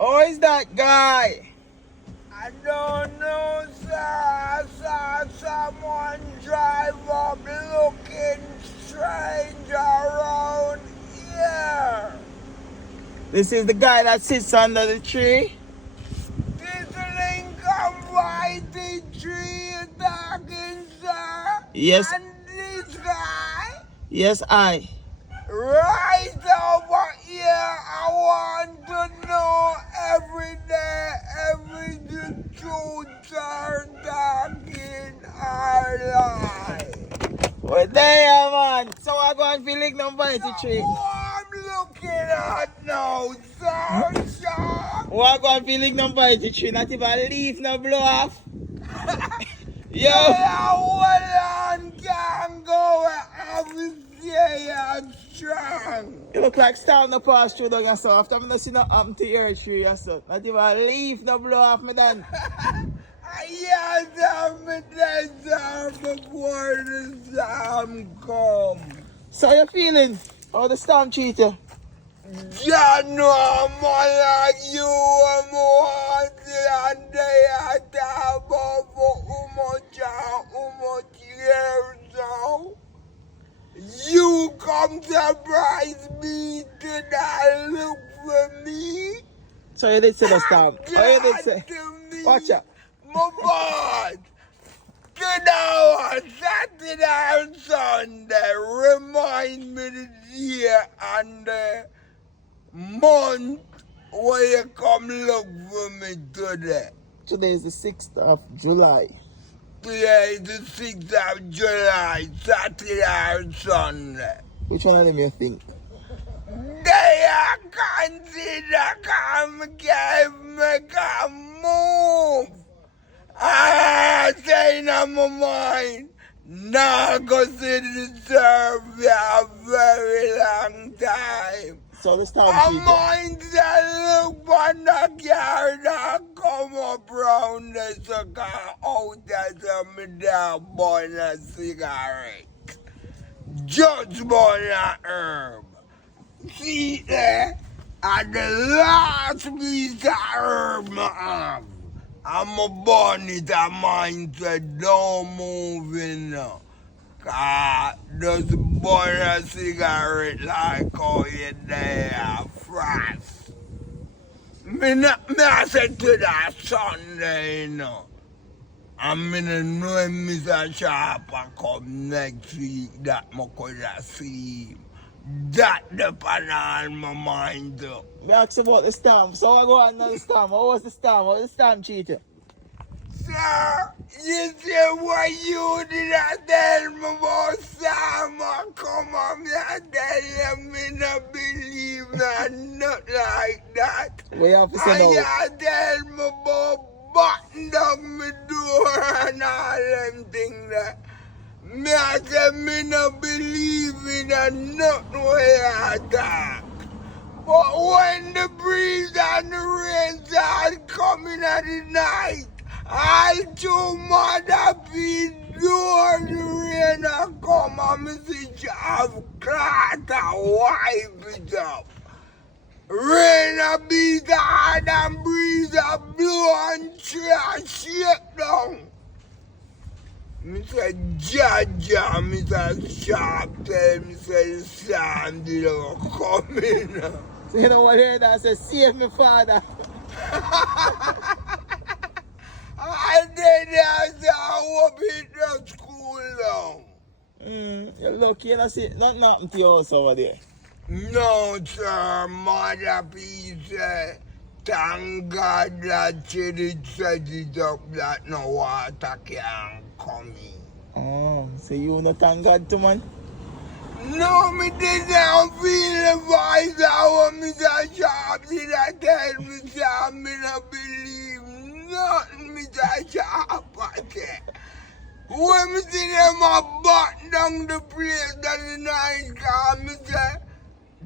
Who is that guy? I don't know, sir. I saw someone drive up looking strange around here. This is the guy that sits under the tree? This Lincoln Whitey tree is talking, sir. Yes. And this guy, Yes, I. right over here, I want to know every day, every the truth are talking our life. Well, there, man. So I go and feel like number tree. What I'm looking at now, sir, sir. What I go and feel like number tree? Not even a leaf no blow off. Yo. Yeah, well, on can go and strong. You look like storm no pass through down yourself. After I don't see no happen to your tree yourself. Not even a leaf no blow off me then. Yeah, damn it, that's before the storm come. So you feeling? How the storm treat you? Yeah, no, man, like you, I'm wanted, and they are talking about for how much years now. You come surprise me, did I look for me? So you did say the storm. Oh, you did say. Watch out. My boss, today on Saturday and Sunday, remind me the year and the month where you come look for me today. Today is the 6th of July. Today is the 6th of July, Saturday and Sunday. Which one of them you think? They are consider come give me come move. I say in my mind, now go see the survey a very long time. So the storm I treat you. mind that look on the yard and come up round the sucker out as me there burn a cigarette. Just burn a herb. See there, at the last piece of herb I have. I'm a burn it and mind said don't move in now. Cause just burn a cigarette like how you there frost. Me I said to that Sunday, you know. I'm gonna know Mr. Sharper come next week that I could see him. That depends on my mind though. Me ask you about the storm. So I go on the storm. What was the storm? How was the storm treat you? Sir, you see what you did I tell me about Sam? I come on me and tell you me not believe not like that. What you have to say And now? you tell me about button down my door and all them things that. Me I say me not believe in a nothing way I talk. But when the breeze and the rain start coming at the night, I too mother be door the rain and come and me see have cloth and wipe it up. Rain a beat hard and breeze a blow and tree a shake down. Mr. Jaja, Mr. Sharp tell me say the storm did come in. So you know what you heard? I said, save me, Father. I did that, so I hope it does cool down. You're lucky you don't see nothing happen to your house over there. No, sir, Mother Peace, thank God that she did set it up that no water can come in. Oh, so you not thank God too, man? No, me didn't feel the voice of Mr. Sharp did I tell me, sir, me not believe nothing Mr. Sharp said. When me see them a button down the place that the night come, me say,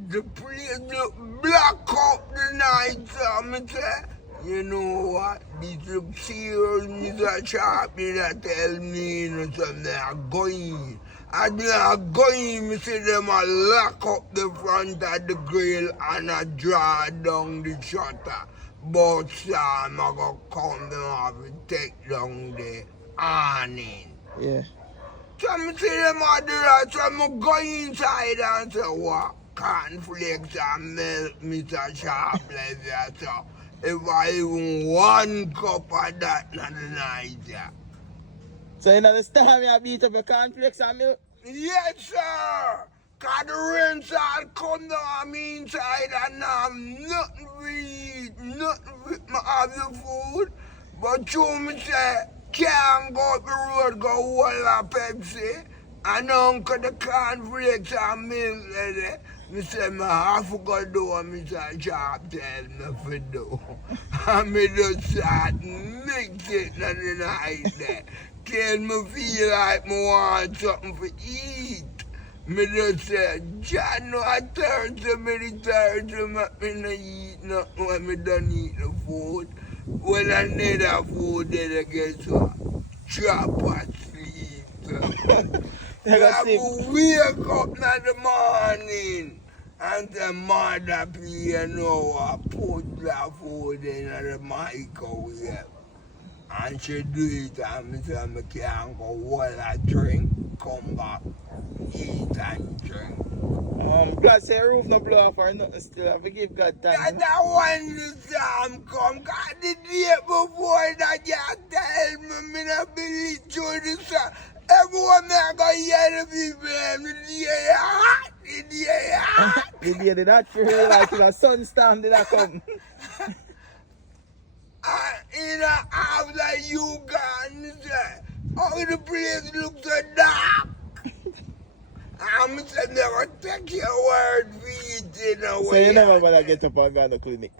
the place look black up the night, sir, me say, you know what, this look serious, Mr. Sharp did I tell me, you know, something I'm going. And I go in, me see them a lock up the front of the grill and I draw down the shutter. But Sam, I go come them off and take down the awning. Yeah. So me see them a do that, so I go inside and say, what? Cornflakes and milk, Mr. Sharpless, so if I even 1 cup of that in the night, yeah. So you understand me, I beat up your cornflakes and milk? Yes, sir. Cause the rain start come down me inside and I have nothing to eat, nothing with my other food. But you me say, can't go up the road, go hold a Pepsi. And uncle the cornflakes and milk lady. Me say, me have to go do what Mr. Sharp tell me to do. And me just start mix it in the night there. Till me feel like me want something to eat. Me just say, John, no, I turn to me, make me no eat nothing when me done eat the food. When I need a food, then I get what? Drop asleep. I will wake up in the morning and the mother you know, I put the food in the microwave. And she do it and me say I can't go hold a drink, come back, eat and drink. God say roof no blow off or nothing still. I forgive God time. That one the Sam come, God the day before that you tell me not believe through the sun. Everyone there go hear the people, the day hot, the day hot. The day did that for real, like in a sunstorm did that come. In after you gone, how the place look so dark. I'm saying never take your word for it in a way. So you never wanna get up and go to the clinic?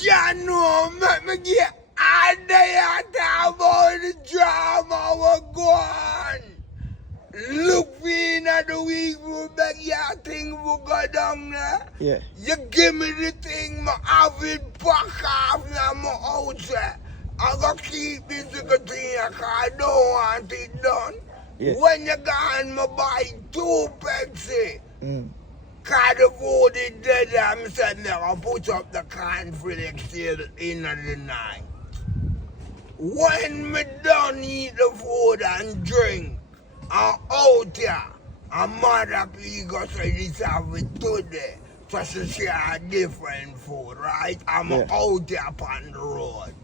John, no, make me get all day talk about the drama we're going. Look in at the week for back your thing will go down there. Yeah. You give me the thing, I have it back off now, my outside. I'm going to keep this thing because I don't want it done. Yeah. When you gone, I buy 2 Pepsi. Cause the food is dead, I'm saying I put up the cornflakes till in the night. When me done eat the food and drink, I'm out here. And mother please go say this have it today. So she share different food, right? I'm out here upon the road.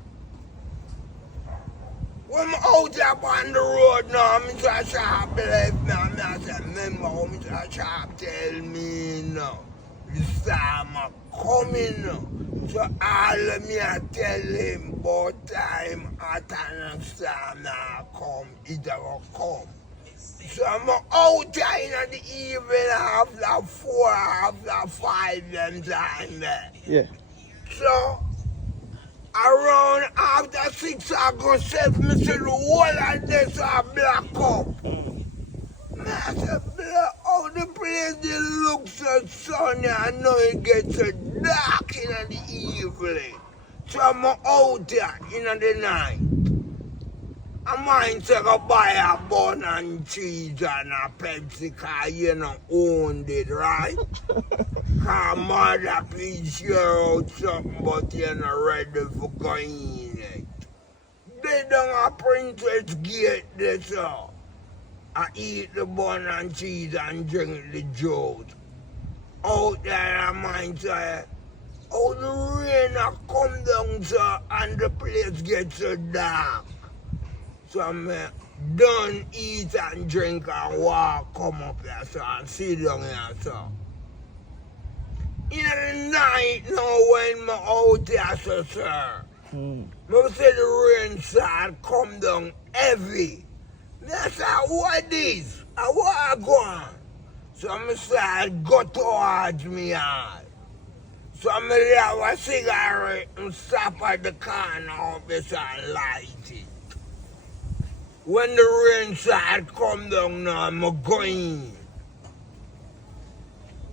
When I'm out here upon the road now, Mr. Sharp left me and I say, remember what Mr. Sharp tell me now. This time I'm coming now. So all of me I tell him about time at next time now come, it will come. So I'm out here in the evening after 4, after 5 them time there. Yeah. So around after 6 I go set me to the whole of this black up. I said, oh the place they look so sunny, I know it gets so dark in the evening. So I'm out there in the night. I might say go buy a bun and cheese and a Pepsi cause you don't own it, right? Cause mother please share out something but you're not ready for going it. They don't a Princess Gate this up. I eat the bun and cheese and drink the juice. Out there I might say, oh the rain a come down sir and the place gets so dark. So I'm done eat and drink and walk, come up there so and sit down here so. In the night now when I'm out there so sir, I say the rain start come down heavy. I say, what is? What go on? So I start go towards me yard. So I have a cigarette and stop at the corner of this and light it. When the rain start come down now, I'm going.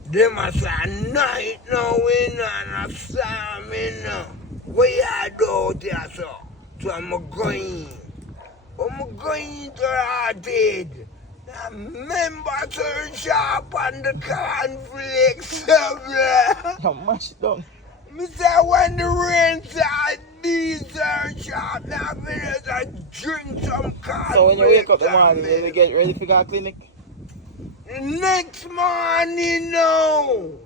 Them I say, night now in and a storm in now. We are out here so. So I'm going. I'm going to the hearted. Remember to shop on the cornflakes, bro. You mash it down. Me say when the rain starts, these are sharp. Now me just drink some cornflakes. So when you wake up in the morning, you get ready for go clinic? Next morning, no.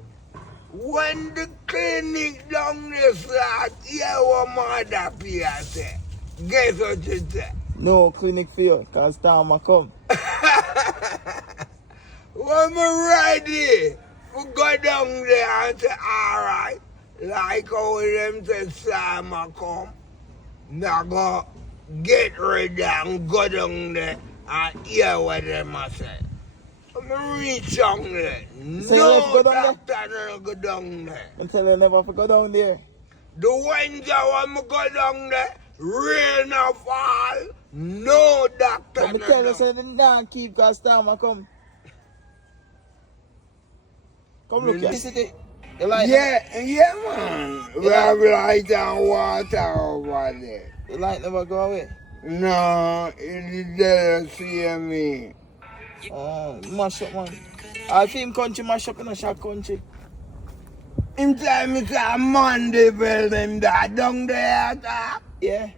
When the clinic down there start, your mother say, guess what you say? No clinic for you, because time will come. When me ready, we go down there and say, alright, like how them say summer come, now go get ready and go down there and hear what them a say. Me reach down there. So No you never doctor no go down there. Until you never go down there. The winter when me go down there, rain a fall, no doctor But me no tell you, down. so them don't keep because time will come. Come look here. You like Yeah, man. We have light and water over there. The light never go away. No, it doesn't see me. Mash up, man. I think country mash up in a shot country. In time it's a mandible them that down there. Yeah.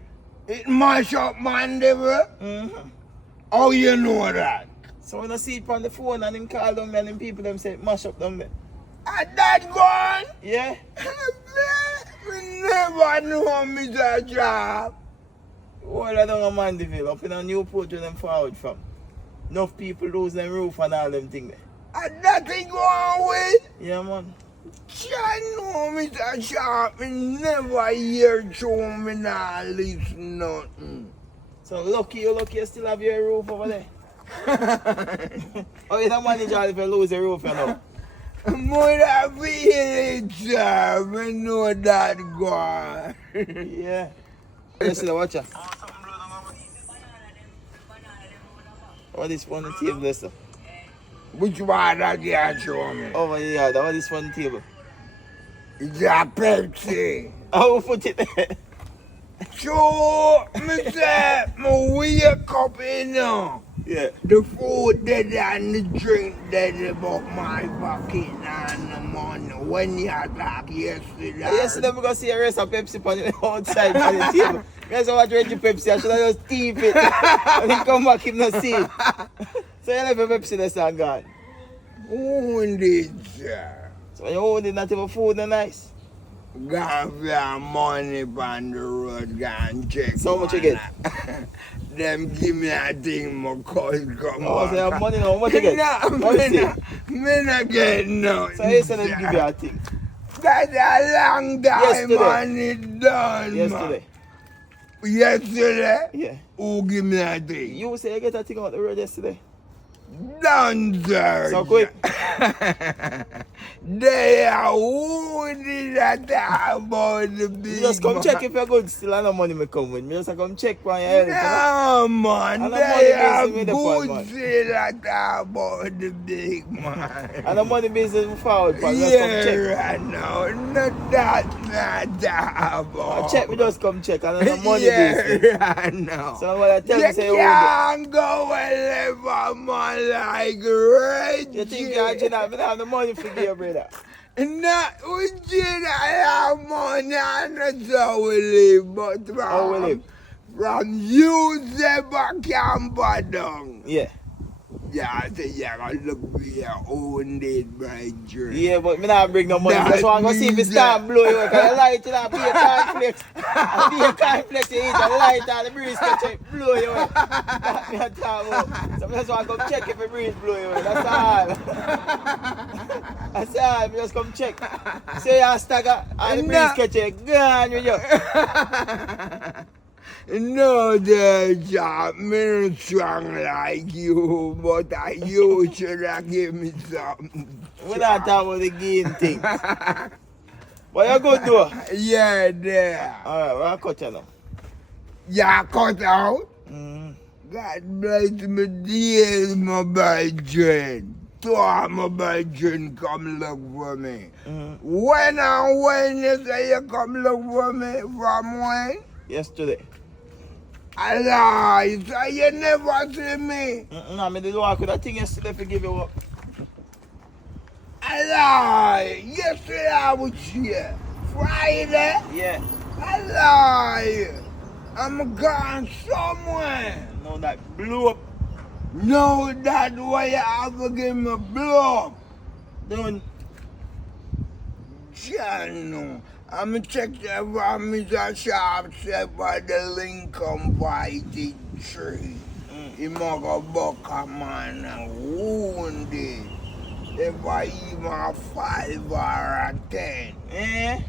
It mash up mandible. Mm-hmm. How you know that? So when I see it on the phone and them call down there and them people them say mash up down there. And that gone? Yeah. We never know me that job. All of them a Mandeville up in a Newport where them forward from. Enough people lose them roof and all them things there. And that thing go on with? Yeah, man. I know me that sharp. Me never hear to me not listen nothing. So lucky you still have your roof over there. Oh, you don't manage all if you lose your roof, you know. Mother feel it, sir. Me know that gone. Yeah. Yes, sir, watch out. What is on the table, there, sir? Which one that you show me? Over here, what is on the table? It's a Pepsi. I will put it there. So, me say, me wake up in now. Yeah. The food dead and the drink dead about my pocket and the money. When you talk yesterday. Yesterday, we go see a rest of Pepsi on the outside on the table. Guys, I watch Reggie Pepsi. I should have just teep it. And then come back, him not see it. So you left your Pepsi there, so gone. Owned it, sir. So you own it, not even food, and nice. Gone for your money on the road, gone check. So how much you get? Them give me a thing, my cousin come Oh, so you have money now, how much you get? Nah, me not get nothing. So you said them give you a thing? That's a long time, Yesterday. man, it done, Yesterday. man. Yesterday? Yeah. Who give me a thing? You say you get a thing out the road yesterday. Done, sir. So quick. They are who did that about the big You just come man. check if you're good still and no money may come with me. Just come check on your health. No, man. And the They money are business with the fun, man. good say that about the big man. And the money business forward, man. Just come check. Yeah, right now. Not that, not about. Check, we just come check. And the money yeah, business. right now. So when I tell you, say You you can't go and live a man like Reggie. you think you're I don't have the money for you, brother. Not with you, I have money, and that's how we live. But How we live? from you, Zeba Camper down. Yeah. Yeah, I say, yeah, I look for your own date, my dream. Yeah, but me not bring no money. That's why I'm going to see if it start blowing. Because I light it up, be a cornflakes. And be a cornflakes you eat and light all the breeze catch it, blow you away. That's me a talk about. So that's why I come check if the breeze blow you away. That's all. That's all. Me just come check. Say you stagger, and the breeze catch it, gone with you. No, the job, me not strong like you, but you should have give me something. We're not talking about the game thing. But you're good though. Yeah, there. Alright, we'll cut you now. Yeah, cut out. Mm. God bless me, dear, my virgin. So my virgin come look for me. Mm. When you say you come look for me, from when? Yesterday. Alive, so you never see me. No, I did walk with that thing yesterday to give you up. Alive, yesterday I was here. Friday, Yeah. alive. I'm gone somewhere. No, that blew up. No, that's why you have to give me blow. Don't. Jano, I'm check the Mr. Sharp said by the Lincoln Whitey tree. He might go buck a man and wounded. If I even a 5 or a 10,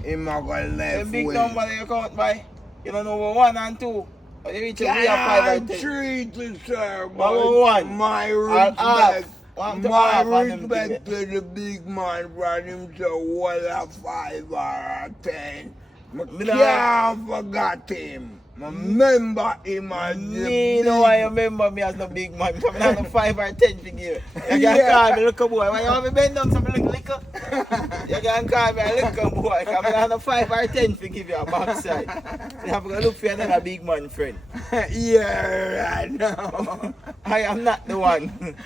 he might go left The big way. number that you count by. You don't know what 1 and 2. But you reach a 3 or 5 Can I or 10. treat it, sir? What But one? my Half. respect. One to My half and them respect thing. to the big man brought him to well a 5 or a 10. I can't forget him. I remember him as the Me know why you remember me as no big man. Coming on a 5 or 10 figure. You can Yeah. call me little boy. Why you want me bend down some little liquor? You can call me a little boy. Coming on a 5 or 10 to give you a backside. You have to look for another big man friend. Yeah, I know. I am not the one.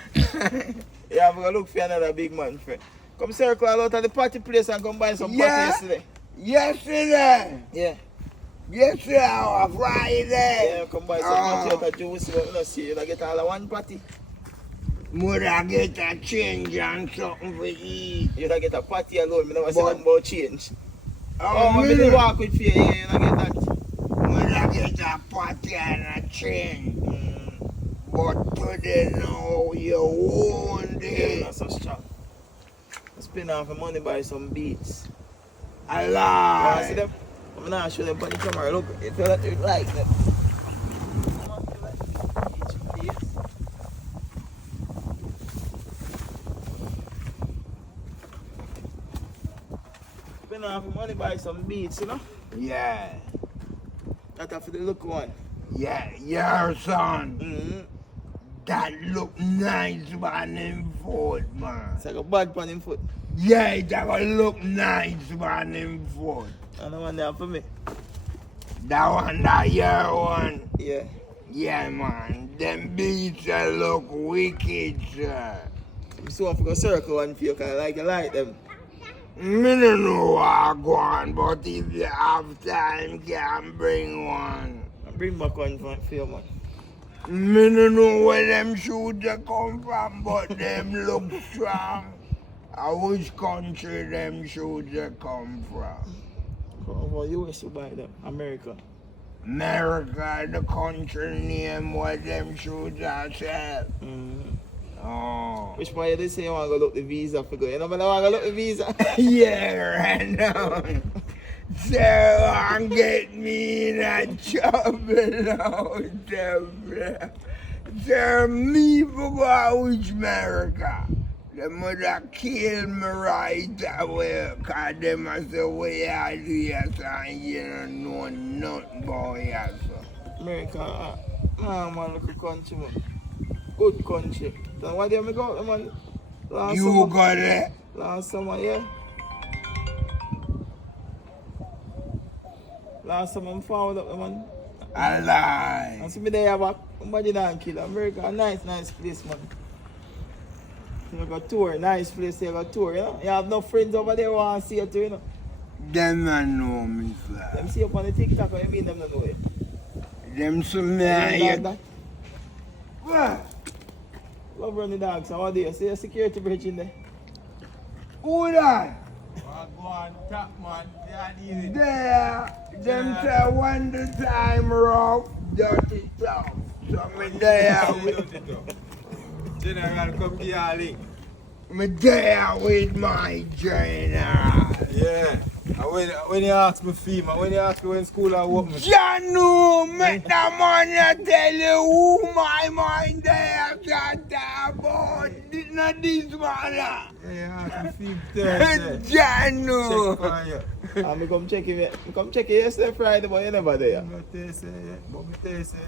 You have to look for another big man friend. Come circle out of the party place and come buy some party yesterday. Yesterday. Yeah. Yesterday, on Friday. Yeah, come buy some party out of juice. You don't see. You don't get all of one party. Would I get a change and something for eat? You don't get a party alone. I never say nothing about change. Oh, I did walk with you. Yeah, you don't get that. Would I get a party and a change? But today now you own Yeah, it. not so strong. I spend off the money buy some beats. You want to see Alive. them? I'm not show them on the camera. Look, if you like them. Spend off the money buy some beats, you know? Yeah. That's for the look one. Yeah, your son. Mm-hmm. That look nice on him foot, man. It's like a bad pan in foot. Yeah, that will look nice on him foot. And the one there for me. That one, that your one. Yeah. Yeah, man. Them beats look wicked, sir. So I'm going to circle one for you because I like them. Me no know what I go on, but if you have time, can bring one. I bring back one for you, man. Me no know where them shoes they come from, but them look strong. Which country them shoes they come from? Come over US you buy them. America. America, the country name where them shoes are sell. Mm-hmm. Oh. Which part you did say you want to go look the visa for go? You know when I want to look the visa? Yeah, right now. So I'm get me in a trouble out there. So me for go which America. The mother kill me right away, cause them a say way I do yes and you don't know nothing about yes. America, man, look a country, man. Good country. So why did I go out, man? Last You summer. got it? Last summer, yeah. Last summer, I'm forward up, man. I lie. And see me there, back. Somebody down kill America. A nice place, man. You go tour, nice place, you go tour, you know. You have no friends over there who want to see you too, you know. Them don't know me, sir. Them see you up on the TikTok, what you mean them don't know you? Them some You man. that? What? Love run the dogs, so what do you see a security bridge in there? Who that? Go on, top man. Yeah, easy. There. Them say when the time rough, dirty tough. So me there with General, come give you a link. me there with my general. Yeah. And when you ask me fee, man, when you ask me when school I open, Janu, make the money tell you who my mind there shut about. Not this man. yeah, you ask me fee Thursday. Janu. Check for you. And me come check you, yesterday Friday, but you never there. I'm not Thursday yet, but me Thursday.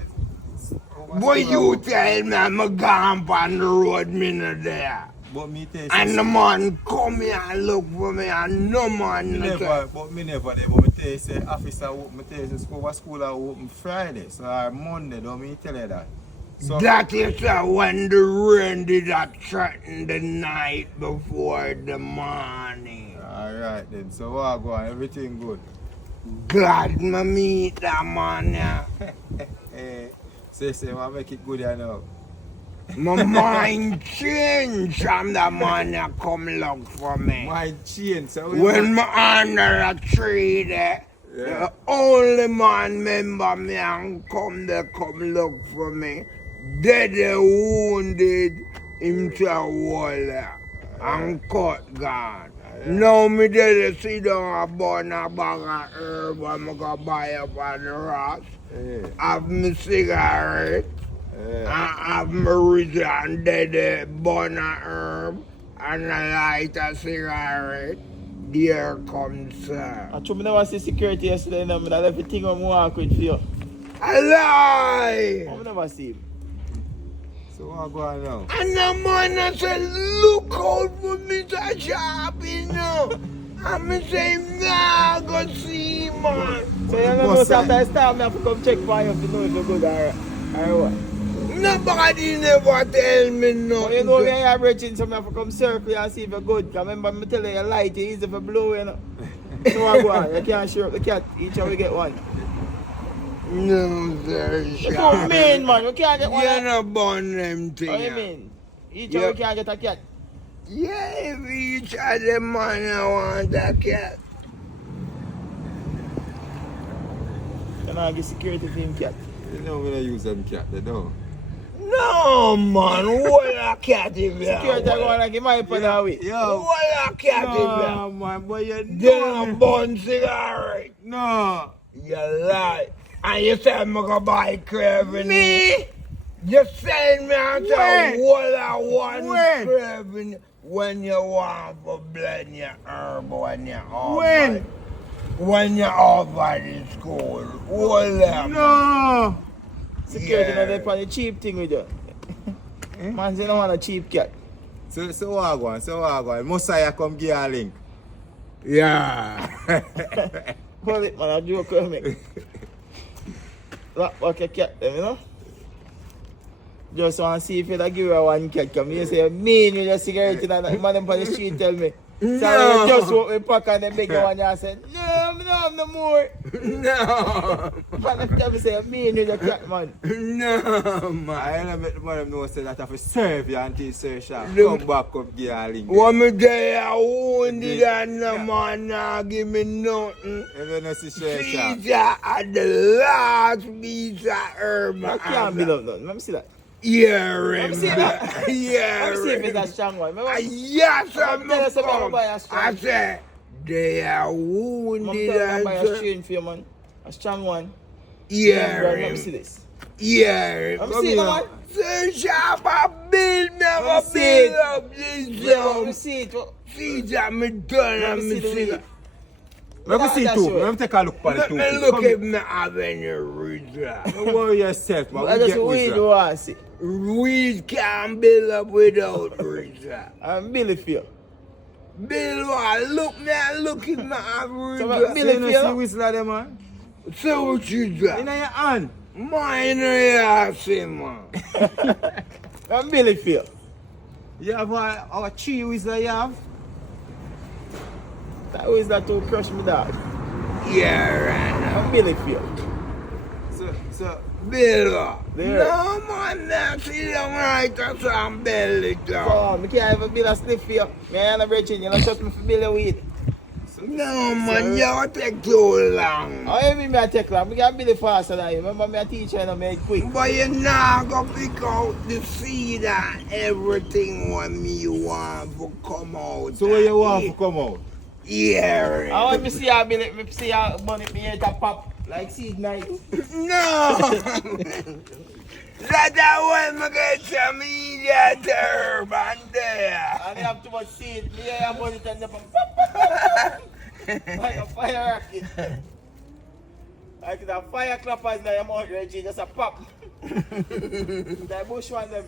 Boy, you tell me I'm gone on the road, me not there. But me Thursday. And the man come here and look for me and no man Me not never, there. but me never there, but me tell you, say, officer open, tell you, school are open Friday, so Monday, don't me tell you that. So, that is when the rain did threaten the night before the morning. alright then, so what go on, everything good? Glad me meet that man, yeah. Say, I make it good, you know. My mind changed from that man that come look for me. Mind change, so When me under a tree there, the only man member me and come look for me. Dead wounded him to a wall and cut gone. Now me dead sit down and burn a bag of herb and me go buy up on the Rasta. Have me cigarette. I have my Reggie and dead burn a herb and a light a cigarette. There comes sir. I told me never see security yesterday, no, but I left the thing on walk with for you. A lie! I never see him. So what go on now? And the man said, look out for Mr. Sharp, you know. And me say, nah, go see, man. So you know after I start, I have to come check for you to know if you're good or what. Nobody never tell me nothing. But you know when you're reaching, so I have to come circle and see if you're good. Because remember, I tell you, light, it's easy for blow, you know. So what go on? You can't share up the cat, each other we get one. No, sir. You don't mean, man, you can't get one. You're not born them things. What do you mean? Each other we can't get a cat. Yeah, if each of them man want a cat. You know, I get security for him cat. You know when I use them cat, they don't. No, man, what a cat if you Security go on like him might put that way. Yo, what a cat if no, you man, but you Then a don't. bun cigarette. No. You lie. And you said me go buy craving. Me? You send me out to When? what I want When? craving when you want for blend your herb when you're off. When? When you're off at the school. Hold up. No. Security Yeah. they put the cheap thing with you. Man say don't want a cheap cat. So what go on, Messiah come give you a link. Yeah. Hold it, man, I joke with me. Lock back your cat, them, you know? Just want to see if you give her one cat. Come here, say, mean with your cigarette and that man on the street tell me. So I just walk my pocket and then beg you one and say, no more. No. Man, tell me say, mean with your cat, man. No, man. I ain't make the man know say that I have to serve you until Sir Sharp Look. come back up give you a link. What me day I wounded and the man now give me nothing. If you know see Sir Sharp. These are the last piece of herb. I can't build up nothing. Let me see that. Yeah, Let me see that. Yeah, Let me see if it's a strong one. Remember? yes, I'm telling you something, I'm gonna buy a strong. I said, they are I'm wounded telling you, I'm buy a and strain for you, man. A strong one. yeah, Let me see this. yeah. Let me see it, man. Sir Sharp, I build never Let me see build it. up this Let me job. see it. See that me done Let and me me see the see. video. Let me see That's too. right. Let me take a look for the Let two. me look if me have any result. Don't worry yourself, man. I We just get weed wisdom. you want to see. Weed can't build up without result. I'm Billy for you. Bill, look me and look at my So, result. Billy, You know see whistle there, man? So what you In do? your hand. Mine I say, man. I'm Billy for you. You have our tree whistle you have? That was that to crush me dog. Yeah, right I'm Billy for you. So, now. Bill. There. No, man, now sit down right at some belly down. Oh, I can't even build a sniff for you. Me and a Reggie, you don't trust me for Billy weed. No, man, you take too long. How you mean me I take long? I can Billy faster than you. Remember me a teacher and I make quick. But you not gonna pick out the seed and everything when me want to come out. so where you want to come out? Yeah. I want me see how Billy, me see how money me head a pop like seed night. No! That's when I get some idiot herb and there. And you have too much seed. Me hear your money turn up and pop, pop, pop. Like a fire rocket. Like the firecrackers in your mouth, Reggie, just a pop. That bush one them.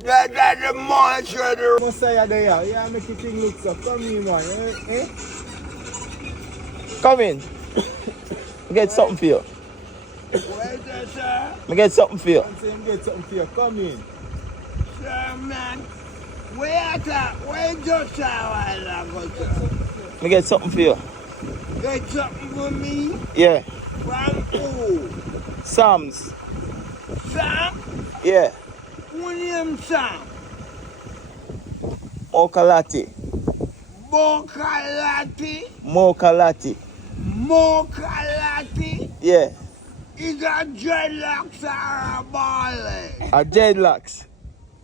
That's the monster. The Messiah there, yeah, make it thing look so. Come in, man. Eh? Come in. I get something for you. Where's that, sir? I get something for you. I'm saying get something for you. Come in. Sir, man. Where just a while ago, sir? I get something for you. Get something for me? Yeah. From who? Sam's. Sam? Yeah. Who name Sam? Mocha latte. Mocha latte? Mocha latte. Mocha latte? Yeah. Is a dreadlocks or a ballet? A dreadlocks.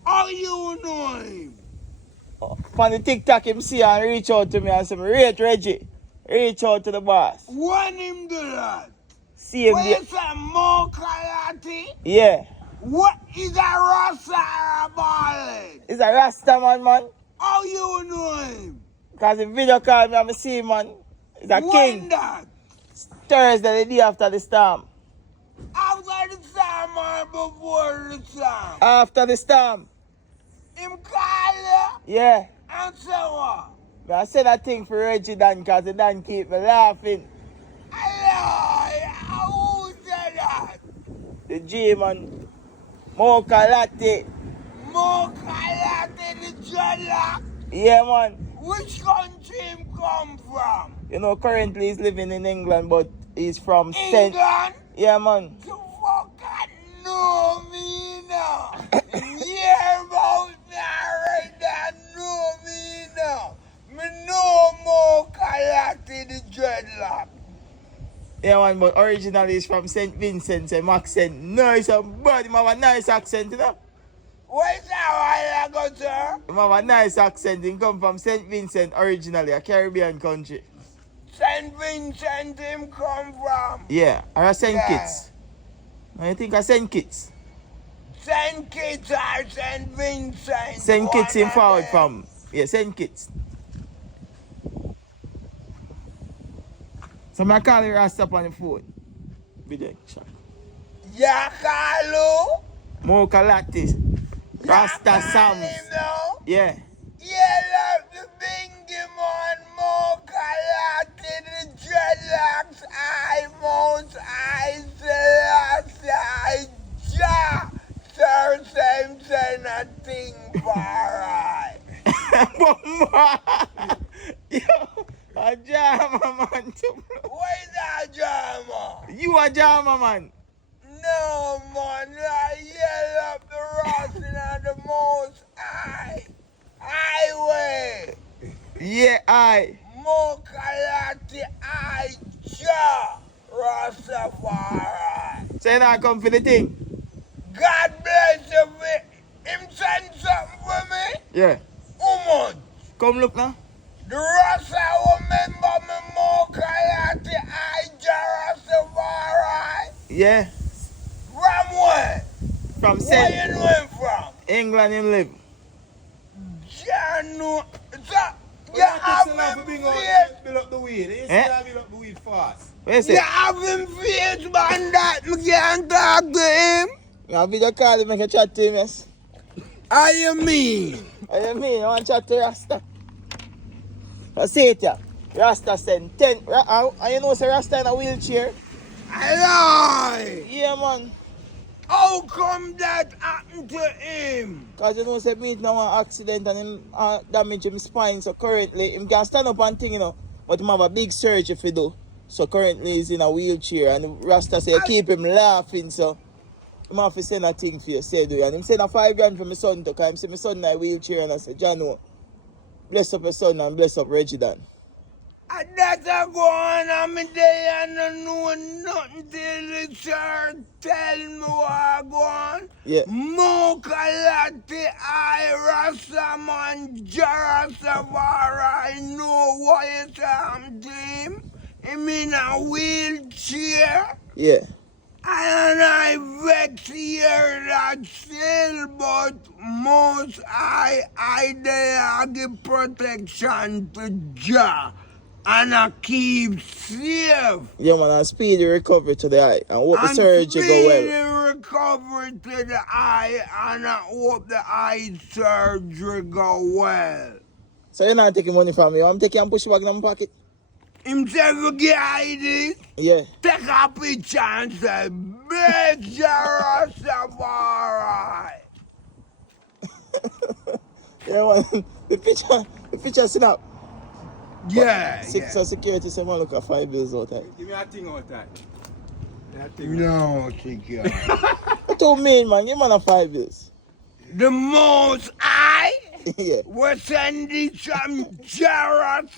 How you know him? On the TikTok, him see and reach out to me and say, rate Reggie. Reach out to the boss. When him do that? See him When there. you say mocha latte? Yeah. What is a Rasta or a ballet? He's a Rasta man. How you know him? Because the video call me and I see him, man. He's a When king. that? Thursday, the day after the storm. After the storm or before the storm? After the storm. Him call Yeah. you and say what? I said that thing for Reggie Dan because the Dan keep me laughing. Hello, who said that? The G man. Mocha latte. Mocha latte the dreadlock? Yeah, man. Which country him come from? You know, currently he's living in England, but he's from England? Yeah, man. You fucking know me now. Hear about me right there, know me now. Me know Mocha latte the dreadlock. Yeah, man, but originally he's from St. Vincent, same accent. Nice and bad. He have a nice accent, you know? Where's that while ago, sir? He have a nice accent. He come from St. Vincent originally, a Caribbean country. St. Vincent him come from. Yeah, or a St. Yeah. Kitts. What you think of St. Kitts? St. Kitts or St. Vincent. St. Kitts one him of forward them. from. Yeah, St. Kitts. So I call you Rasta on the phone. Be there, shot. Yakalu? Mocha latte. Rasta Sam's. No? Yeah. Yeah, love the bingy man, Mocha latte, the dreadlocks, I most, I Selassie, I ja. Sir, same a thing, alright. Yo, a jama man too. Where's that drama? You a jama man. No, man, I yell up the Rasta and the most highway. Yeah, I. Mocha latte, I ja. Rastafari. So you not come for the thing? God bless you. Him send something for me. Yeah. How much? Come look now. The Rasta remember me Mocha latte, I ja Rastafari. Yeah. From where? From Where St. you know him from? England him live. Janu. So, you Well, have takes a lot him to bring faith. out, build up the weed. You Eh? still build up the weed fast. Where is You it? have him faith, man, that me can't talk to him. You have video call him, make a chat to him, yes. How you mean? What do you mean? You want to chat to Rasta? I say it ya. Rasta send 10. And you know say Rasta in a wheelchair? Hello. Yeah, man. How come that happened to him? Because you know say meet now an accident and him damage him spine. So currently him can stand up and thing, you know. But him have a big surgery if he do. So currently he's in a wheelchair and Rasta say keep him laughing, so him have to send a thing for you, say do you. And him send a 5 grand for my son to come. Him say my son in a wheelchair and I say, Jano, bless up your son and bless up Reggie Dan. And that's a go on and me day and I know nothing till the sir tell me what go on. Yeah. Mocha latte, I Rasta man, Jarastafari, I know what it's to him. Him in a wheelchair. Yeah. And I vex hear that still, but most I there give protection to Jah. And I keep safe. Yeah, man, and speedy recovery to the eye. And hope the And surgery go well. speedy recovery to the eye, and I hope the eye surgery go well. So you're not taking money from me. I'm taking and push it back in my pocket. him say the guy this. Yeah. Take a picture and say, Major Rastafari. Yeah, man. The picture sit up. Yeah, Six yeah. security say man look at 5 bills out there. Give me a thing out there. No, secure. What do you mean, man? You man a 5 bills. The most I Yeah. was sending some Rastafari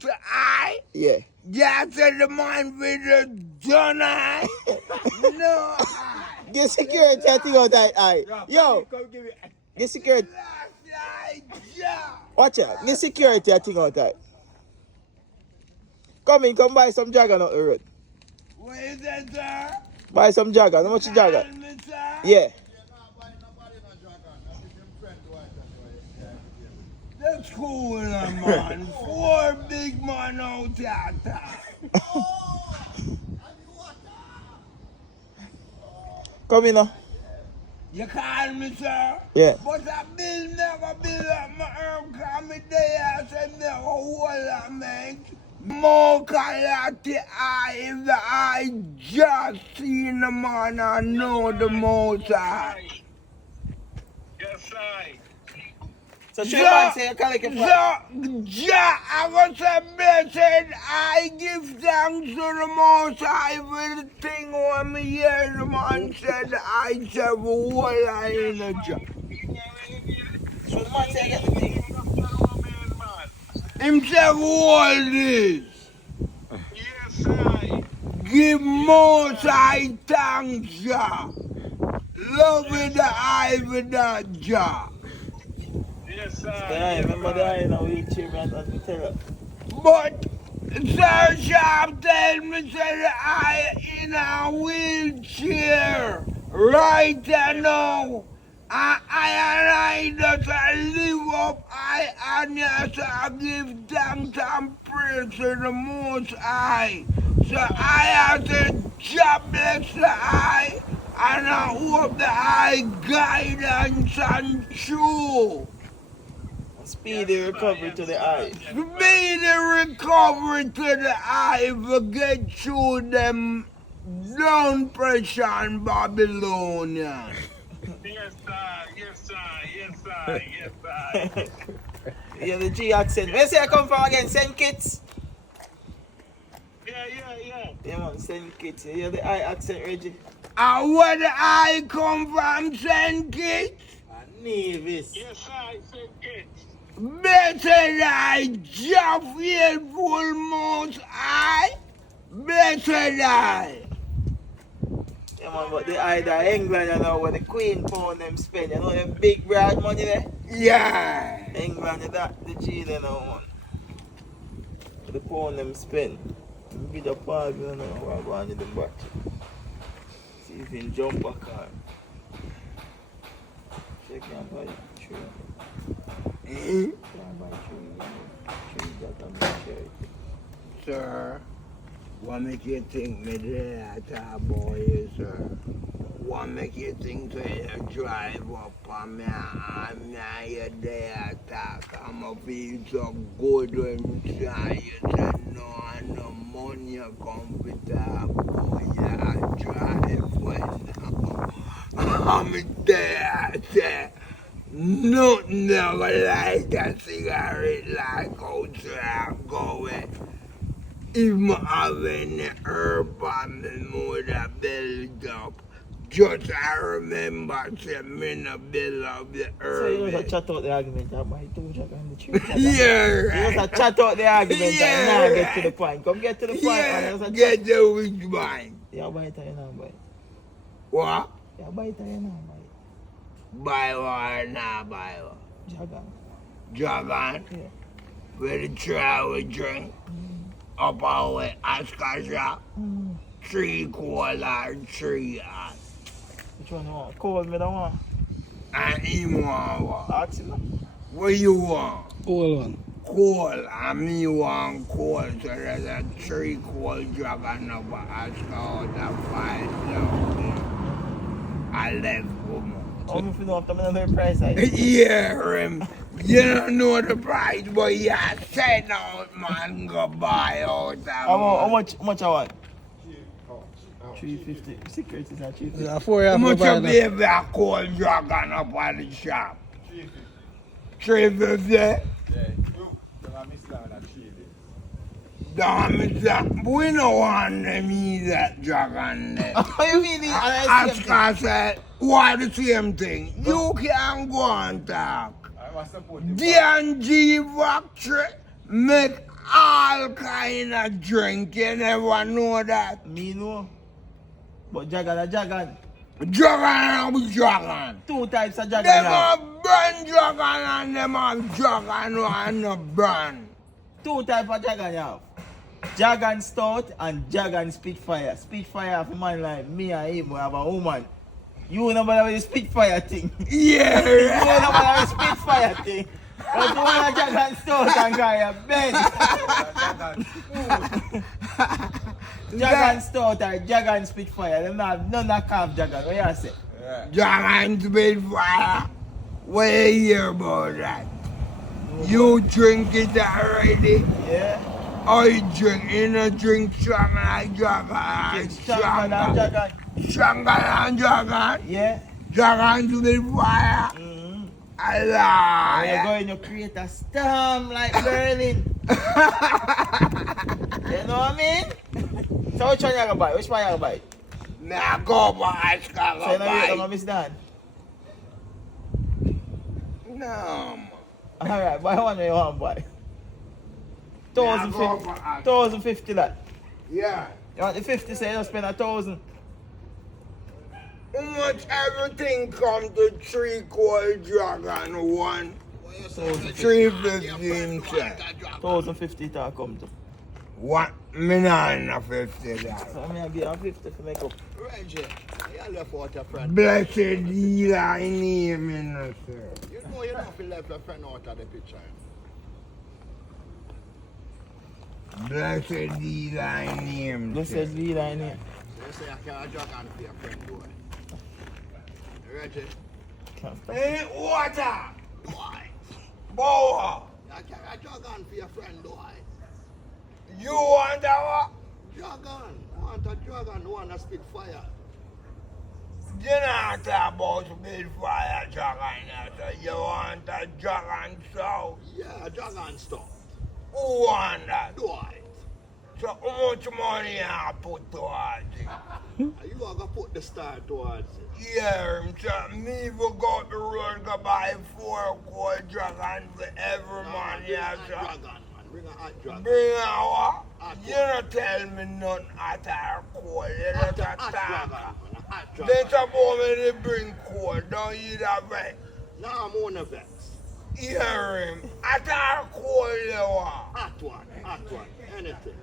to I. Yeah. That's the man with the done eye. No eye. Get security I think out there. Aye. Yo, Come give me. get security. Last eye, yeah. Watch out. Get security I think out there. Come in, come buy some Jagger out the road. What is that, sir? Buy some Jagger. How much Jagger? Tell me, sir. Yeah. That's cool, man. 4 big man out there. Come in now. You call me, sir? Yeah. But I bill never bill up my herb, cause me there, I said never hold that, man. More quality eye, if the eye just seen the man, I know the most eye. Yes, I. So show man say you collect your So, price. ja, I was a blessed. I give thanks to the Most High for the thing when me hear the man said I serve a whole eye in a job. So the man say you get the thing. Him serve all this. Yes, I. Give Most High thanks, ja. Love with the eye with that job. Yes, Yeah, I. remember that in a wheelchair, man, as we tell her. But Sir Sharp tell me said I in a wheelchair right now. I just live up I and yes I give thanks and praise to the Most High. So I have to job bless the eye and I hope the eye guidance and true. Speedy recovery to the eye. Speedy recovery to the eye for get through them down pressure and Babylonian. Yes, I. Yes, I. Yes, I. Yes, I. Yeah, the G accent. Where say I come from again? St. Kitts? Yeah. Yeah, man, St. Kitts. You hear the I accent, Reggie? And where the eye come from, St. Kitts? Nevis. Yes, I. Said it. Blessed eye, Jah faithful Most High. Blessed eye. Yeah, man, but the eye that England, you know, where the Queen pound them spend, you know, them big broad money there? Yeah. England, that the G there now, man. The pound them spend. Big up all, you know, we're going in the back. See if you can jump back on. Check out by tree. Eh? Can't buy tree that on the cherry. Sir, what make you think me there talk about you, sir? What make you think to you drive up on me and now you there talk? I'ma feel so good when you say you said no and no money you come with talk about you drive when I'm there say nothing never like a cigarette like out there going. If I have any herb on me, would have build up. Just I remember, say, me no build up the So you herb. just chat out the argument, I buy 2 jack on the tree. Yeah, You right. just chat out the argument Yeah, and now get to right. the point. Come get to the point, man. Yeah, You just get chat. the which one? You buy it or you not buy it? What? You buy it or you not buy it? Buy one or not buy one? Jagan. Dragon, Yeah. where the try we drink. Up our way, Oscar shop. 3 cold or 3 hot. Which one you want? Cold, me don't want. And him want what? Ask him now. What you want? Cool one. Cold, and me want cold, so there's a 3 cold dragon up at Oscar out of 5 down there. I left home. How me if you know after me know the price I Yeah, him. You don't know the price, but you send out, man, go buy out. How much I want? 350. Secret is at 350. Yeah, 4 How years much buy you that. baby a cold dragon up at the shop? 350. Yeah, you. So I miss that at 3 days. Damn it, we don't want them eat that dragon there. How you mean? Oscar said, why the same thing? You can go and talk. I was supporting D&G factory make all kind of drink. You never know that. Me know. But Jagan a Jagan. Dragon and dragon. 2 types of Jagan. Them now. have brand dragon and them have dragon and no brand. 2 types of Jagan you have. Jagan Stout and Jagan Spitfire. Spitfire for man like me and him, we have a woman. You know about the Spitfire thing. Yeah. You know about the Spitfire thing. But you want a Jagan Stout and guy a Ben. Jagan Stout or Jagan Spitfire. Them not have none that calf Jagan. What you say? Yeah. Dragon Spitfire. What you hear about that? You drink it already? Yeah. I drink, you know, drink stronger than dragon. It's stronger than Jagan. Stronger than dragon. Yeah. Dragon to the fire. Mm-hmm. I When you lie. go in, you create a storm like Berlin. You know what I mean? So which one you gonna buy? Which one you gonna buy? Now go back, So you know you're gonna miss that. No. Alright, buy one you want to buy. Now go 1,050 back. 1,050 that. Yeah. You want the 50, so you don't spend 1,000. How much everything come to 3 cold dragon one? 315 cents. 1,050 to come to. What? Me not in a 50 that. So I'm gonna give you 50 to make up. Reggie, you left out your friend. Blessed Eli name in the sir. You know you don't feel left your friend out of the picture. Blessed Eli name. This sir. is the line here. So you say I can't jog on for your friend, boy. Reggie, Hey, water! boy. Boa! I can't jog on for your friend, boy. You want our? Jog on. I want a jog on, want to spit fire. You not talk about big fire dragon. You want a dragon so? Yeah, jog on stuff. Who want that? Do it. So how much money I put towards it? You are going to put the star towards it. Yeah, so me will go up the road go buy 4 cold dragons for every man. Bring a Yeah, hot so. dragon, man. Bring a hot dragon. Bring our. Hot You don't tell me nothing at our cold. You Hot don't dragon, talk. man. A hot They dragon. suppose me to bring cold. Don't you that way? Now I'm on a vex. Hear him. At our cold you are. Hot one. Anything.